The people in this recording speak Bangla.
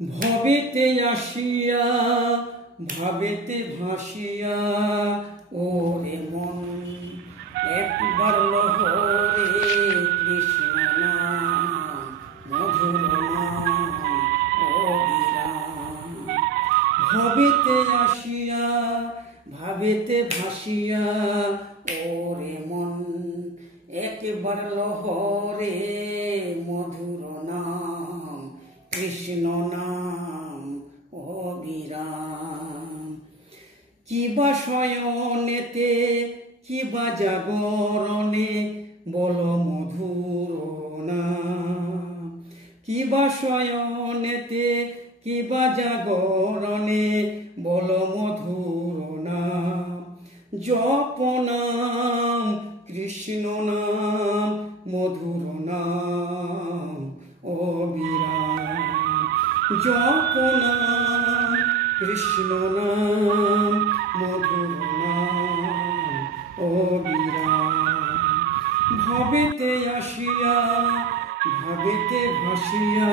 ভবেতে আসিয়া ভাবেতে ভাসিয়া ওরে মন একবার লহরে কৃষ্ণ নাম মধুর নাম অবিরাম। ভবেতে আসিয়া ভাবেতে ভাসিয়া ওরে মন একবার লহরে মধুর নাম কৃষ্ণ নাম অবিরাম। কিবা শয়নেতে কিবা জাগরণে বল মধুর নাম। কিবা শয়নেতে কিবা জাগরণে বল মধুর নাম। জপ নাম কৃষ্ণ নাম মধুর নাম অবিরাম। জপ নাম কৃষ্ণ নাম মধুর নাম অবিরাম। ভবেতে আসিয়া ভাবেতে ভাসিয়া